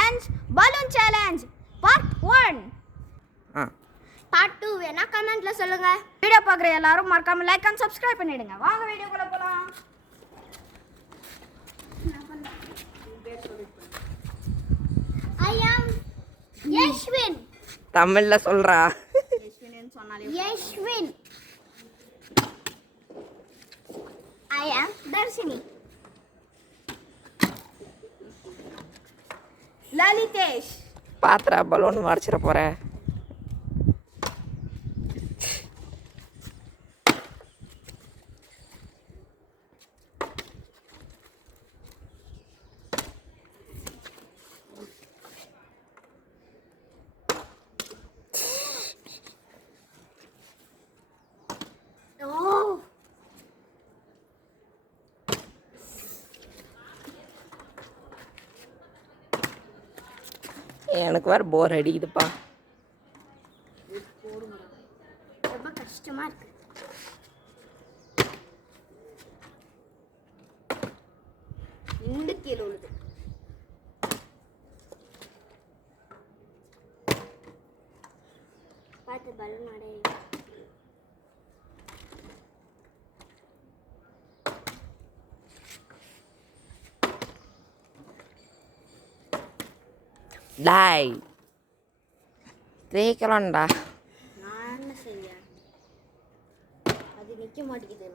Challenge balloon challenge part 1. Part 2 வேணா கமெண்ட்ல சொல்லுங்க. வீடியோ பார்க்குற எல்லாரும் மறக்காம லைக் அண்ட் சப்ஸ்கிரைப் பண்ணிடுங்க. வாங்க வீடியோக்குள்ள போலாம். I am Yashwin. தமிழ்ல சொல்றா. யஷ்வின் சொன்னாலே Yashwin. I am Darshini. Lalitesh. பாத்ரா பலூன் மறைச்சிட போறேன். எனக்கு வேற போர் அடிக்குதுப்பா. ரொம்ப கஷ்டமா இருக்கு. இந்த கீழே உள்ளது. பார்த்து பலூன் அடை. டாய் தேய்க்கலாம்டா. நான் என்ன செய்ய? அது நிக்க மாட்டேங்குது.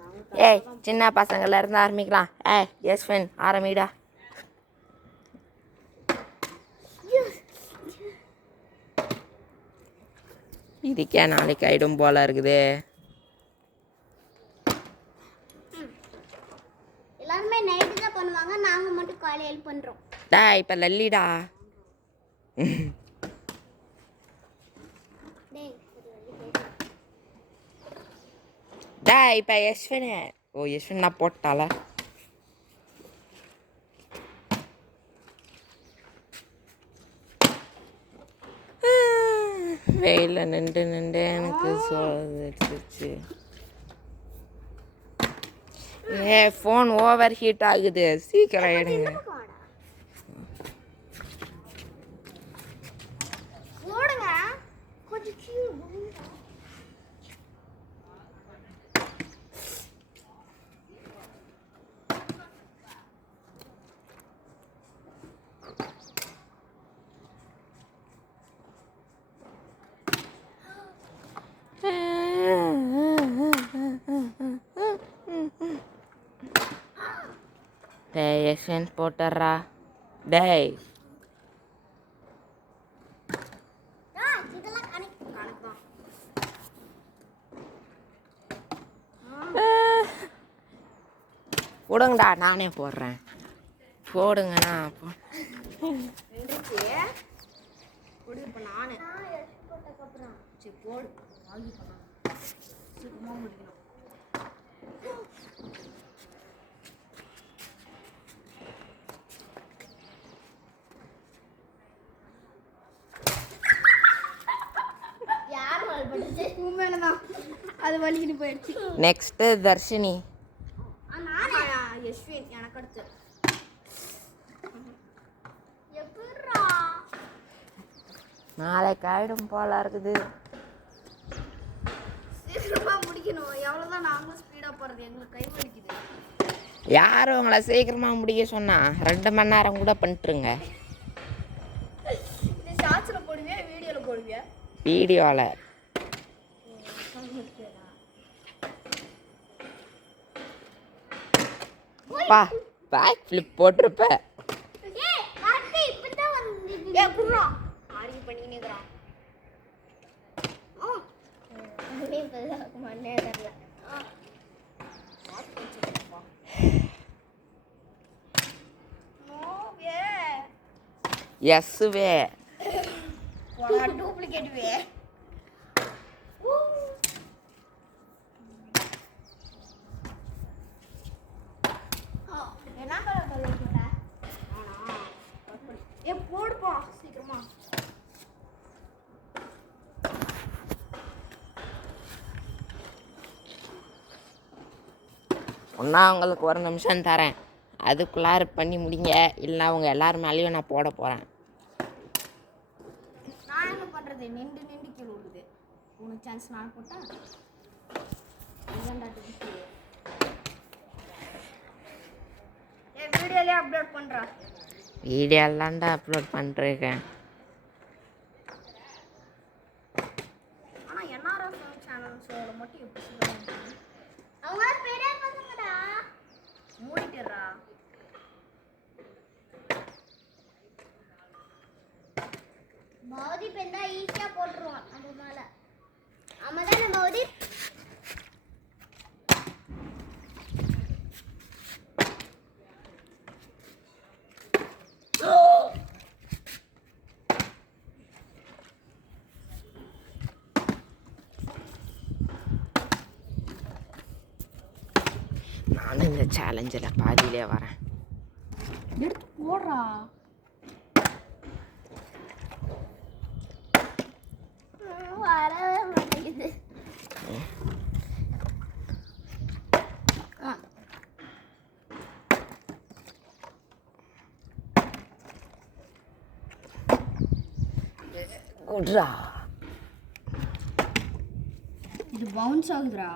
ஏய் சின்ன பசங்கள்ல இருந்து ஆரம்பிக்கலாம். யஷ்வின் ஆரம்பிடா. இதுக்கே நாளைக்கு ஆயிடும் போல இருக்குது. எல்லாருமே நைட்டு தான் பண்ணுவாங்க, நாங்க மட்டும் காலையில் பண்றோம். டாய் இப்ப லல்லிடா. டாய் இப்ப யஷ்வின். ஓ யஷ்வின் நான் போட்டால. வெயில நின்று நின்று எனக்கு சோதிச்சு. ஃபோன் ஓவர் ஹீட் ஆகுது, சீக்கிரம் எடுங்க. ஓடுங்க கொஞ்சம் கீழே. டேய் யஷ்வின் போட்டுறா. டேய் இதெல்லாம் கணக்கு. போடுங்கடா, நானே போடுறேன். போடுங்கண்ணா. போடு இப்போ நானு போட்டதுக்கப்புறம் சரி போடு. வாங்கி பண்ணலாம் சீக்கிரமாக முடிக்கணும். யார் மேலே பட்டுச்சு? உன் மேலே தான். அது வலிக்கிட்டு போயிடுச்சு. நெக்ஸ்ட்டு தர்ஷினி. நானே யஷ்வின் எனக்கு அடுத்து. எப்படிரா நாளைக்கு ஆயிடும் போல இருக்குது. சீக்கிரமா முடிக்கணும். எவ்வளோதான் நாங்களும் ஸ்பீடாக போகிறது, எங்களுக்கு கை வலிக்குது. யாரும் உங்களை சீக்கிரமா முடிக்க சொன்னா 2 மணி நேரம் கூட பண்ணிட்டுருங்க. இது ஷார்ட்ஸில் போடுவியா வீடியோவில் போடுவியா? வீடியோவில். பா பேக் ஃப்ளிப் போட்டிருப்ப. எஸ்வே டூப்ளிகேட் வே. என்ன கலர் கலர் போட்ட? போடுப்பா சீக்கிரமா. ஒன்றா உங்களுக்கு 1 நிமிஷம் தரேன், அதுக்குள்ளார பண்ணி முடிங்க. இல்லை அவங்க எல்லோரும் மேலேயும் நான் போட போகிறேன். என்ன பண்ணுறது நின்று கீழே விடுது உனக்கு சான்ஸ் நான் போட்டா வீடியோலேயே அப்லோட் பண்ணுறா வீடியோலாம்டா அப்லோட் பண்ணிருக்கேன். ஆனால் என்ஆர்எஃப் சேனல்ஸோட மட்டும் எப்படி சொல்லுவாங்க அவங்க பெரிய பசங்கடா மூடிட்டுறா பௌதி பெண்ணா ஈஸியாக போட்டுருவான் நம்ம மேலே ஆமாம் தானே பௌதி நானும் இந்த சேலஞ்சில் பாதியிலே வரேன். எடுத்து போடுறா வரவே மாட்டேங்குது. குட்ரா இது பவுன்ஸ் ஆகுதுடா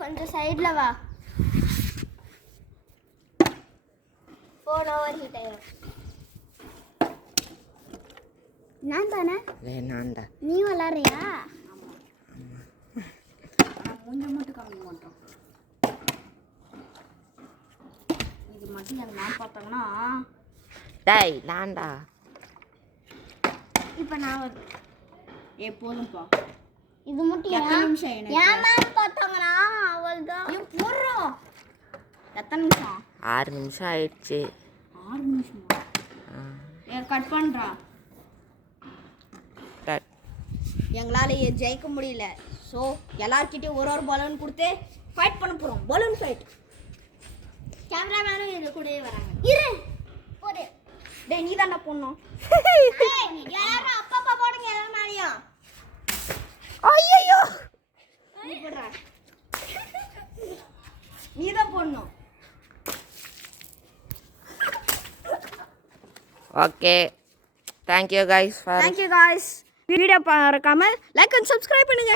கொஞ்சம் சைடில் வா ஃபோன் ஓவர் ஹீட் ஆயிடும் நான் தானே வேணாண்டா நீ விளாட்றியா மூஞ்ச மட்டும் கம்மி பண்ணுறோம் இது மட்டும் எங்கள் நான் பார்த்தாங்கன்னா டேய் லாண்டா இப்போ நான் போதும்ப்பா இது மட்டும் எத்தனை நிமிஷம் ஏன் மேம் பார்த்தாங்கன்னா அவள் தான் போடுறோம் எத்தனை நிமிஷம் 6 நிமிஷம் ஆயிடுச்சு. 6 நிமிஷமா கட் பண்ணுறா எங்களால் ஜெயிக்க முடியல ஸோ எல்லார்கிட்டையும் ஒரு பலூன் கொடுத்து ஃபைட் பண்ண போகிறோம் பலூன் ஃபைட் கேமராமேனும் இது கூடயே வராங்க இரு போடு டேய் நீ தானே போடணும் எல்லாரும் அப்பா போடுங்க எல்லாரும் மேலேயும் ஐயோ நீ போடுறா நீ தான் போடணும் ஓகே தேங்க்யூ கைஸ் வீடியோ பார்க்காம லைக் அண்ட் சப்ஸ்கிரைப் பண்ணுங்க